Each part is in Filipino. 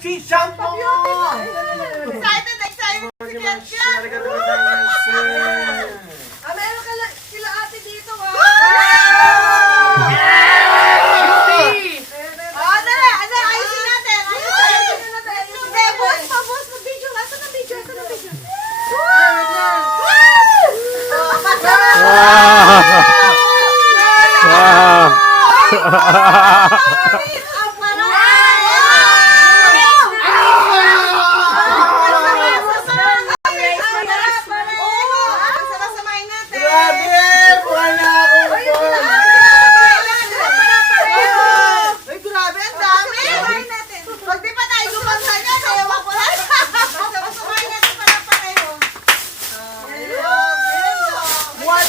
Si Shampoo! Excited, excited! Si Kat Kat! Meron ka lang sila ate dito, ha? Ayusin natin! Ayusin natin! Hindi, boss! Boss! Mag-video! Asan ang video? Asan ang video?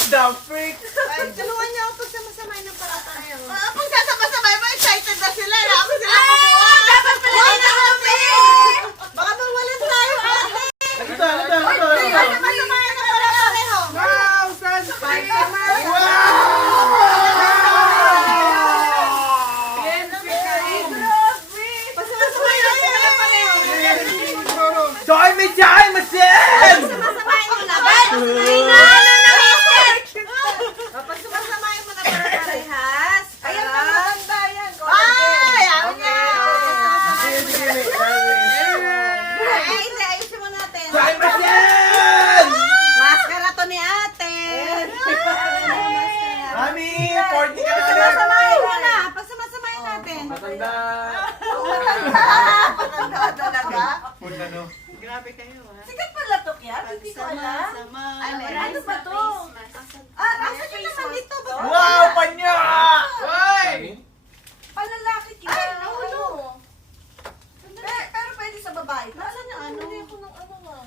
The freak! Tulungan niyo ako pagsamasamahin ng para-para yun. Pag sasama-samay mo, excited na sila. Ako sila dapat pala na kami! Baka mawalan tayo, ate! Ito! Pagsamasamahin ng para-pareho. Wow! Sunspike! Pagsamasamahin ng para-pareho. Join me, Masin! Pagsamasamahin mo na ba? Pag sumasamahin mo na para-parehas. Ayan ang maganda yan. Ay! Ayaw niya! Hindi, ayusin mo natin. Join Masin! Maskara to ni ate. Mami! 40 ka na ulit! Pagsamasamahin mo na. Pagsamasamahin natin. Matanda! Matanda talaga. Punta no? Grabe kayo, ha? Sikat pala to, Kiat? Hindi ko alam. Ano ba to? Nasa yun naman dito. Wow! Panya! Hoy! Panlalaki, Kiat. Ay, naulo. Pero pwede sa babae. Nasaan yung ano? Hindi ako ng ano nga.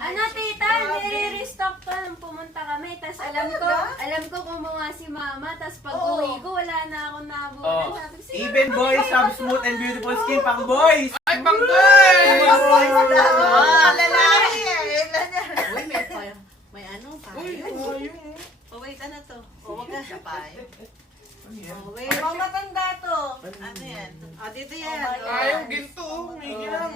Ano, tita, nire-restock pa nung pumunta kami. Tapos alam ko kumuha si mama. Tapos pag uwi ko, wala na akong nabunan. Oh. Sabi ko, "Sino Even boys have smooth and beautiful skin. Pang boys! Ay, pang boys! Lalaki eh. Uy, may ano pa. Oh, wait, ano to? Oh, wag ka siya pa. Oh, wait. Mga matanda to. Ano yan? Ah, dito yan. Ay, yung ginto, humingi lang.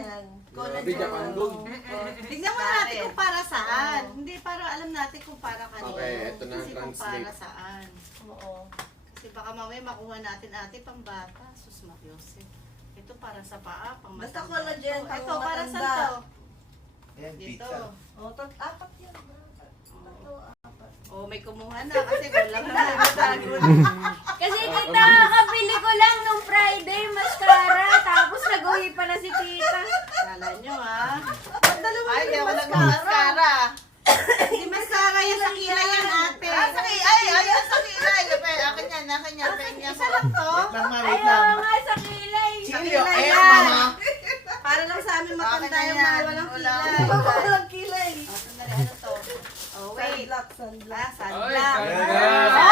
Tignan mo natin kung para saan. Hindi, para alam natin kung para kanino. Okay, eto na, Kasi kung translate. para saan. Oo. Kasi baka mamaya makuha natin ate pang bata. Sus, Mariose. Ito para sa paa, pang Basta matanda. collagen, pang Ito, para matanda. saan to? Ayan, Dito. pizza. Oh, apat yan. Tatlo, apat. Oh, may kumuha na kasi kulang na. Matagot. Kasi tita, kakabili ko lang nung Friday, mascara. Tapos nag-uwi pa na si tita. Kala nyo, ha? Ay, di ako nag-mascara. Hindi masara yan sa kilay yan, ate. Ayun sa kilay. Akin yan, akin yan. Isa lang to. Wait lang ma, wait Ayaw lang. nga sa kilay. Chilio, Kilay eh, yan. mama. Para lang sa amin matanda yung mga walang kilay. Walang kilay. Oh, sandali, ano to? Oh, wait. Sunblock, sunblock. Ah, Ay, sunblock. ganda.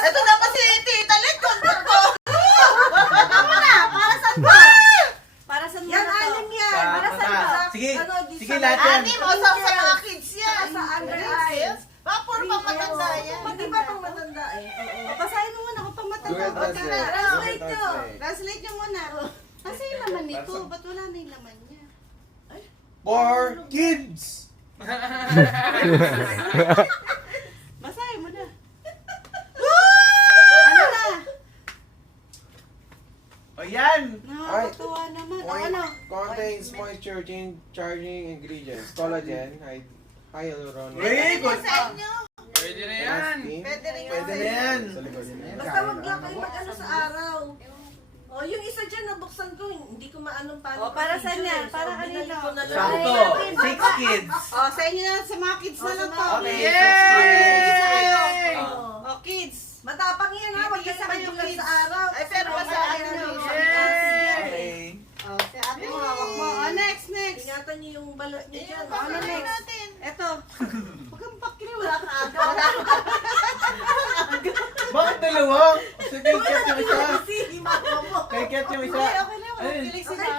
Ito na pa si Tita Lit. Control ko. Para saan to? Para saan mo Yan, na to? anim yan. Sa Para sa mata. Sige, ano, di sige sa- lahat yan. Ani mo, sa mga kids yan. Sa under eyes. Baka puro pang matanda yan. Hindi pa pang matanda eh. Oo. Basahin mo muna kung pang matanda. Google O, tingnan. Translate. Translate Google nyo. Translate. Translate nyo muna. Kasi yung laman nito. Ba't wala na yung laman niya? For kids! Basahin mo na. Ano na? O yan! Nakakatuwa naman. O ano? Contains moisture charging ingredients. Collagen, hyaluronic Wait! Sa inyo. Pwede na yan. Pwede Pwede rin na yan! Sa likod yun. Basta wag lang kayo mag-ano sa araw. Oh, yung isa dyan nabuksan ko, hindi ko maanong paano. Oh, para saan yan? procedure, Para so kanino? binalik ko na lang. Sakto! 6 kids! O, sa inyo na, sa mga kids na lang to. Okay. Yay! O, kids. Matapang yan ha, wag Bigyan ka sa kayo, mag kids. sa araw. Ay, pero masahin nyo. Okay. O, si ate mo, hawak mo. O, next. Ingatan niyo yung balot niyo dyan. Ano Ano next? natin? Eto. Huwag kang pakili, wala kang aga. Bakit dalawa? Sige, Kat yung isa. Si mama mo. Kay Kat yung isa. Okay lang, Ayun. kilig si mama.